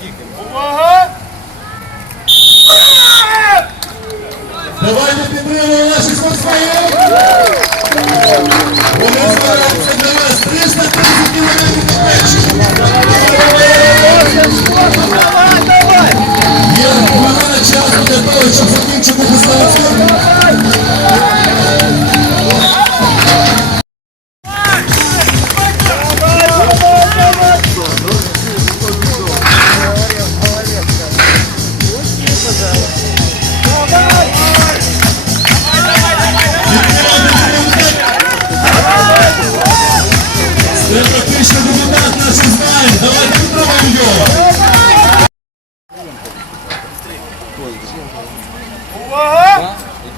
Увага! Давайте підтримуємо наших спортсменів! Вони збираються для вас 330 кілометрів давай! Є багато часу для того, щоб закінчити дистанцію.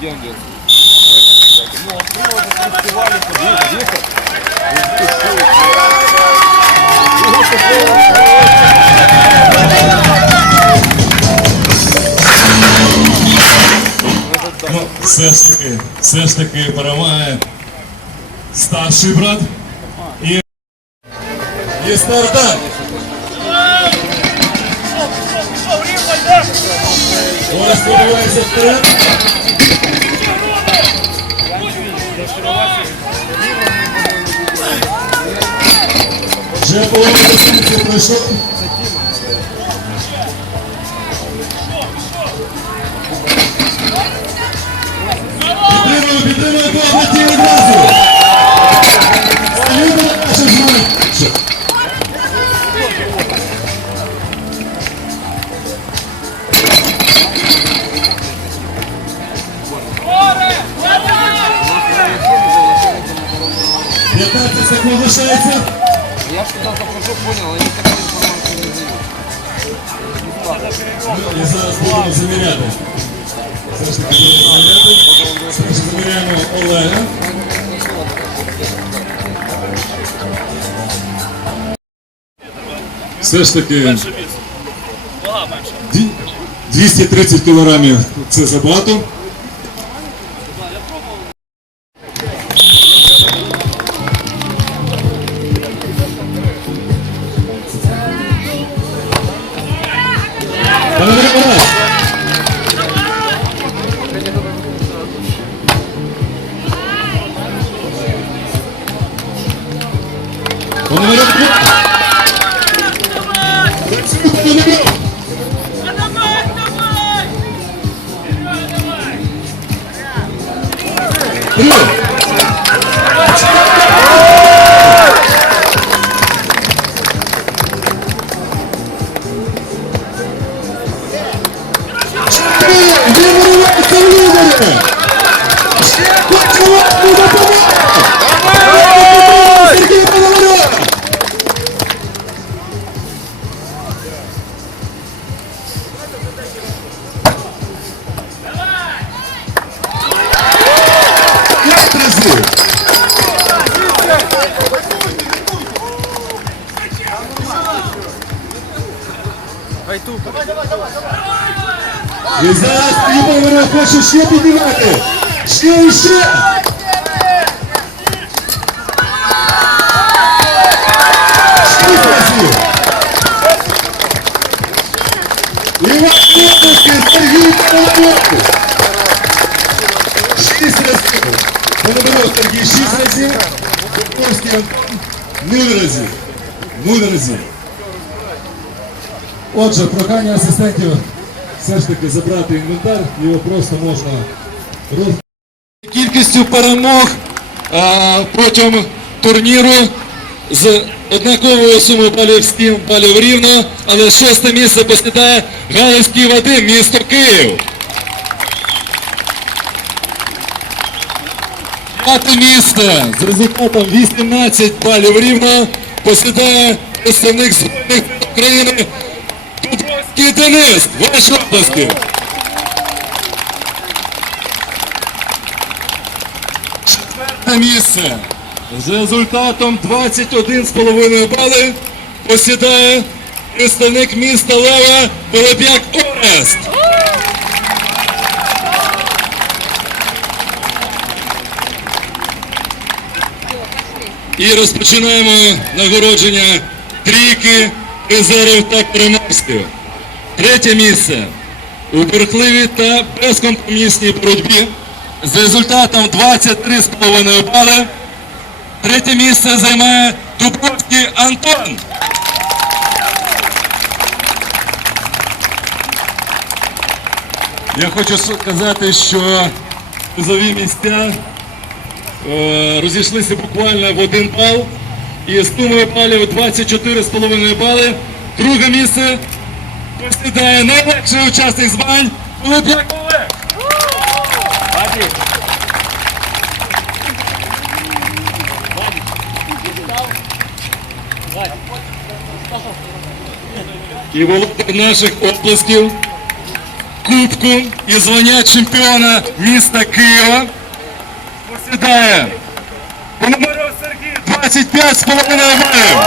Увага! Идем, идем. Ну, все ж таки, все ж таки перемагає старший брат і, і старта. Що, рівно подивається вперед. Вже половина дистанції пройшло. Підтримуємо, підтримуємо двох 15 секунд лишається. Я туда захожу, понял, они никогда информацию не дают. І зараз будемо заміряти. Все ж таки заміряємо Олега. Все ж таки Вага менше. ді- 230 кілограмів це забагато. Лідери. Почувайте допомогу. Сергій Пономарьов. П'ять разів. І зараз Любомира хоче ще піднімати. Ще і ще. Сергій Пономарьов. Шість разів. Пономарьов Сергій шість разів. Бутковський Антон нуль разів. Нуль разів. Отже, прохання асистентів все ж таки забрати інвентар, його просто можна роз... Кількістю перемог а, протягом турніру з однаковою сумою балів 7 балів рівно, але шосте місце посідає Галицький Вадим, місто Київ. П'яте місце з результатом 18 балів рівно посідає представник Сил України Дубровський Денис. Ваші обласки. Четверте місце з результатом 21,5 бали посідає представник міста Лева Полеб'як Орест. І розпочинаємо нагородження трійки призерів та переможців. Третє місце у бурхливій та безкомпромісній боротьбі з результатом 23,5 бали. Третє місце займає Дубровський Антон. Я хочу сказати, що призові місця е, розійшлися буквально в один бал. І з сумою балів 24,5 бали. Друге місце посідає найлегший учасник змагань Яковлев. І володар наших оплесків, кубку і звання чемпіона міста Києва посідає Пономарьов Сергій. 25 з половиною балів.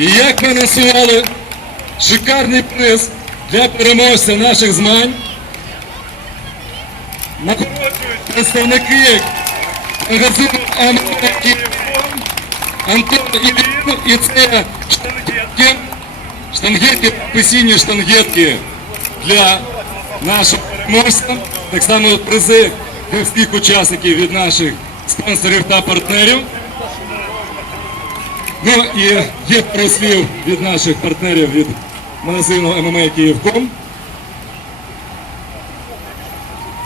І як ми анонсували, шикарний приз для переможця наших змагань. Нагороджують представники магазину Америки Антон Іллін і це штангетки, штангетки, професійні штангетки для нашого переможця. Так само призи для всіх учасників від наших спонсорів та партнерів. Ну і є пару слів від наших партнерів від магазину ММА Київком.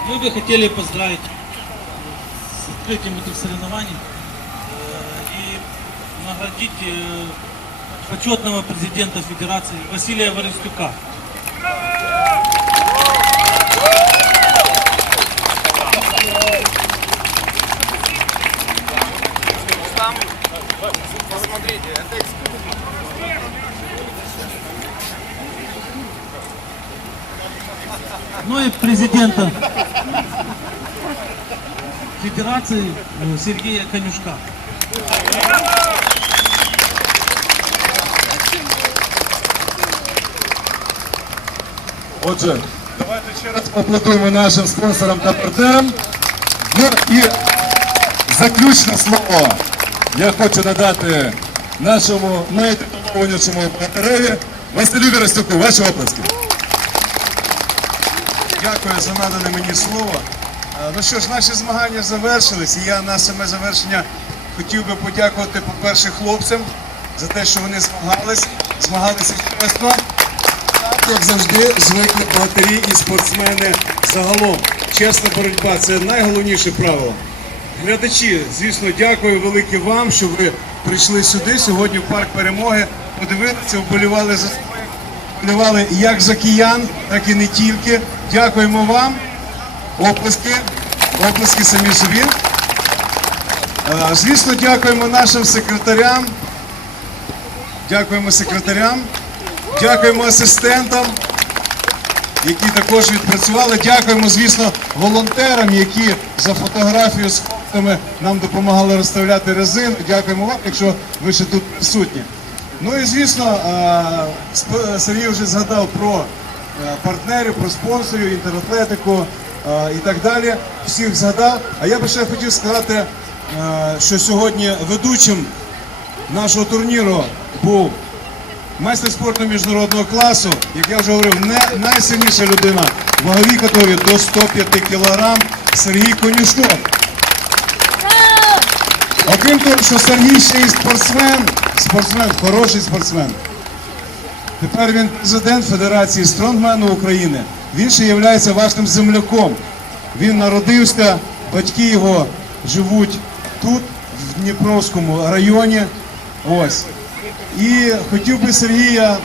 Мы бы хотели поздравить с открытием этих соревнований э, и наградить э, почетного президента Федерации Василия Воростюка. Ну и президента Федерации э, Сергея Конюшка. Отже, давайте ще раз поаплодуємо нашим спонсорам та партнерам. Ну і заключне слово я хочу надати нашому найтитулованішому партнереві Василю Віростюку. Ваші оплески. Дякую за надане мені слово. Е, Ну що ж, наші змагання завершились, і я на саме завершення хотів би подякувати, по-перше, хлопцям за те, що вони змагались, змагалися чесно. Так, як завжди, звикли богатирі і спортсмени загалом. Чесна боротьба це найголовніше правило. Глядачі, звісно, дякую велике вам, що ви прийшли сюди сьогодні в парк перемоги, подивилися, вболівали за вболівали як за киян, так і не тільки. Дякуємо вам. Оплески, оплески самі собі. Е, Звісно, дякуємо нашим секретарям. Дякуємо секретарям. Дякуємо асистентам, які також відпрацювали. Дякуємо, звісно, волонтерам, які за фотографію з хлопцями нам допомагали розставляти резину. Дякуємо вам, якщо ви ще тут присутні. Ну і звісно, Сергій вже згадав про е, партнерів, про спонсорів, інтератлетику е, і так далі. Всіх згадав. А я би ще хотів сказати, е, що сьогодні ведучим нашого турніру був майстер спорту міжнародного класу, як я вже говорив, не найсильніша людина в ваговій категорії до 105 кг Сергій Конюшков. Окрім того, що Сергій ще і спортсмен, спортсмен, хороший спортсмен. Тепер він президент Федерації стронгмену України. Він ще є вашим земляком. Він народився, батьки його живуть тут, в Дніпровському районі. Ось. І хотів би Сергія е,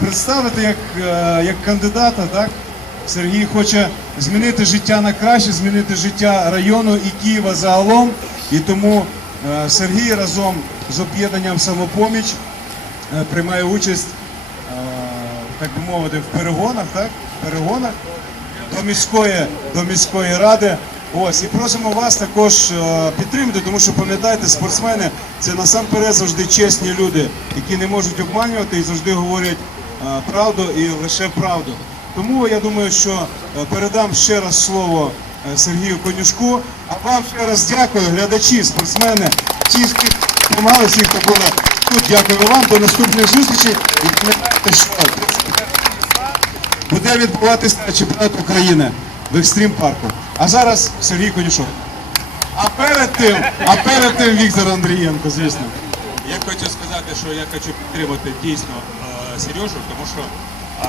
представити як, е, як кандидата. Так? Сергій хоче змінити життя на краще, змінити життя району і Києва загалом. І тому е, Сергій разом з об'єднанням самопоміч е, приймає участь, е, так би мовити, в перегонах, так? В перегонах до міської, до міської ради. Ось і просимо вас також підтримати, тому що пам'ятайте, спортсмени це насамперед завжди чесні люди, які не можуть обманювати і завжди говорять правду і лише правду. Тому я думаю, що передам ще раз слово Сергію Конюшку. А вам ще раз дякую, глядачі, спортсмени, ті, хто допомагали, всі, хто були тут. Дякую вам. До наступних зустрічей. І пам'ятайте, що буде відбуватися чемпіонат України в екстрім парку. А зараз Сергій Конюшок. А перед тим, а перед тим Віктор Андрієнко, звісно. Я хочу сказати, що я хочу підтримати дійсно е, Сережу, тому що е,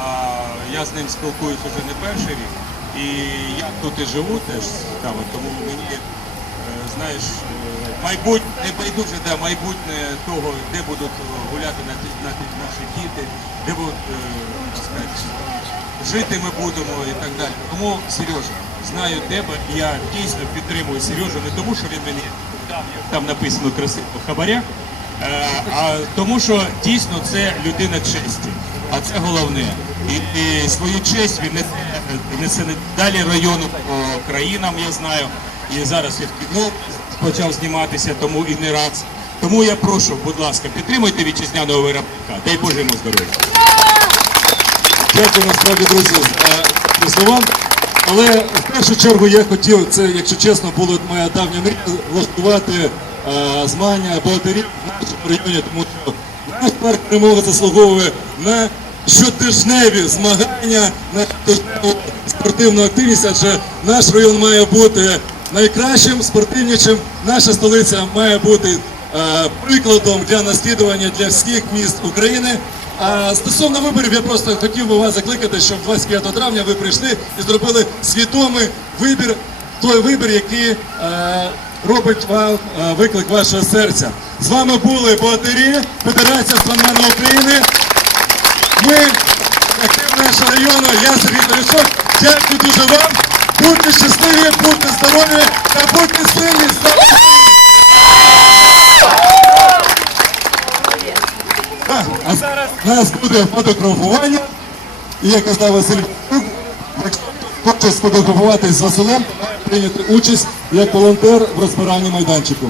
я з ним спілкуюся вже не перший рік. І я тут і живу теж там, тому мені, е, знаєш, е, майбутнє, не байдуже, да, майбутнє того, де будуть гуляти на, на, наші діти, де будуть е, сказати, жити ми будемо і так далі. Тому Сережа, знаю тебе, я дійсно підтримую Сережу, не тому, що він мені там написано красиво хабаря, а тому, що дійсно це людина честі. А це головне. І, і свою честь він несе, несе не далі району по країнам, я знаю. І зараз я в кіно почав зніматися, тому і не раз. Тому я прошу, будь ласка, підтримуйте вітчизняного виробника. Дай Боже йому здоров'я. Дякую насправді, друзі, за ці слова. Але в першу чергу я хотів, це, якщо чесно, була моя давня мрія, влаштувати е, змагання богатирів в нашому районі, тому що наш парк перемоги заслуговує на щотижневі змагання, на спортивну активність, адже наш район має бути найкращим, спортивнішим. Наша столиця має бути е, прикладом для наслідування для всіх міст України. А стосовно виборів, я просто хотів би вас закликати, щоб 25 травня ви прийшли і зробили свідомий вибір, той вибір, який е, робить вам е, виклик вашого серця. З вами були богатирі, Федерація спортсменів України. Ми актив нашого району, я Сергій Полішок. Дякую дуже вам. Будьте щасливі, будьте здорові та будьте сильні. А зараз нас буде фотографування. І як казав Василь, якщо хоче сфотографуватись з Василем, прийняти участь як волонтер в розбиранні майданчику.